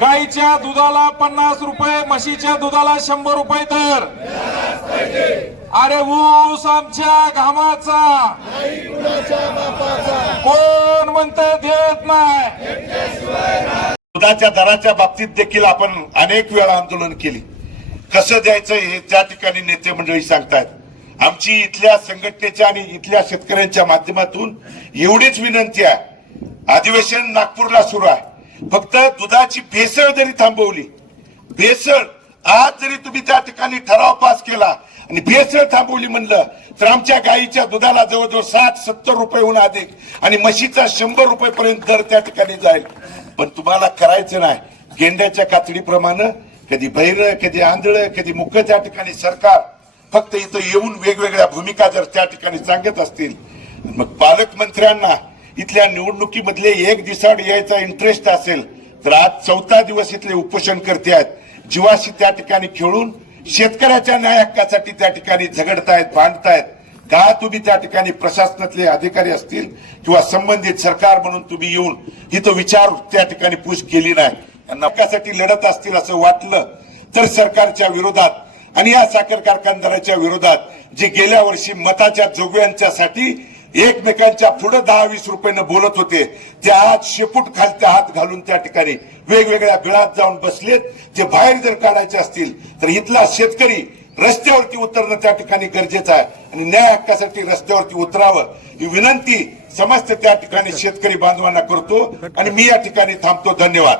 गाईच्या दुधाला 50 रुपये, म्हशीच्या दुधाला 100 रुपये दर। अरे ऊस आमच्या घामाचा, कोण म्हणते देत नाही। दुधाच्या दराच्या बाबतीत देखील आपण अनेक वेळा आंदोलन केली। कसं द्यायचं हे त्या ठिकाणी नेते मंडळी सांगतात। आमची इथल्या संघटनेच्या आणि इथल्या शेतकऱ्यांच्या माध्यमातून एवढीच विनंती आहे, अधिवेशन नागपूरला सुरू आहे, फक्त दुधाची भेसळ जरी थांबवली, भेसळ आज जरी तुम्ही त्या ठिकाणी ठराव पास केला आणि भेसळ थांबवली म्हणलं तर आमच्या गाईच्या दुधाला जवळजवळ 60-70 रुपयेहून अधिक आणि म्हशीचा 100 रुपयेपर्यंत दर त्या ठिकाणी जाईल। पण तुम्हाला करायचं नाही गेंड्याच्या कातडीप्रमाणे, कधी बहिरं, कधी आंधळं, कधी मुक्क त्या ठिकाणी सरकार फक्त इथं येऊन वेगवेगळ्या भूमिका जर त्या ठिकाणी सांगत असतील, मग पालकमंत्र्यांना इथल्या निवडणुकीमधले एक दिवसाआड यायचा इंटरेस्ट असेल तर आज 4था दिवस इथले उपोषण करते आहेत, जीवाशी त्या ठिकाणी खेळून शेतकऱ्याच्या न्याय हक्कासाठी त्या ठिकाणी झगडतायत, भांडतायत। का तुम्ही त्या ठिकाणी प्रशासनातले अधिकारी असतील किंवा संबंधित सरकार म्हणून तुम्ही येऊन इथं विचार त्या ठिकाणी पूछ केली नाही? नफक्यासाठी लढत असतील असं वाटलं तर सरकारच्या विरोधात आणि या साखर कारखानदाराच्या विरोधात जे गेल्या वर्षी मताच्या जोगव्यांच्यासाठी एकमेकांच्या पुढे 10-20 रुपयानं बोलत होते, ते आज शेपूट खालच्या हात घालून त्या ठिकाणी वेगवेगळ्या बिळात जाऊन बसलेत। ते बाहेर जर काढायचे असतील तर इथला शेतकरी रस्त्यावरती उतरणं त्या ठिकाणी गरजेचं आहे आणि न्याय हक्कासाठी रस्त्यावरती उतरावं ही विनंती समस्त त्या ठिकाणी शेतकरी बांधवांना करतो आणि मी या ठिकाणी थांबतो। धन्यवाद।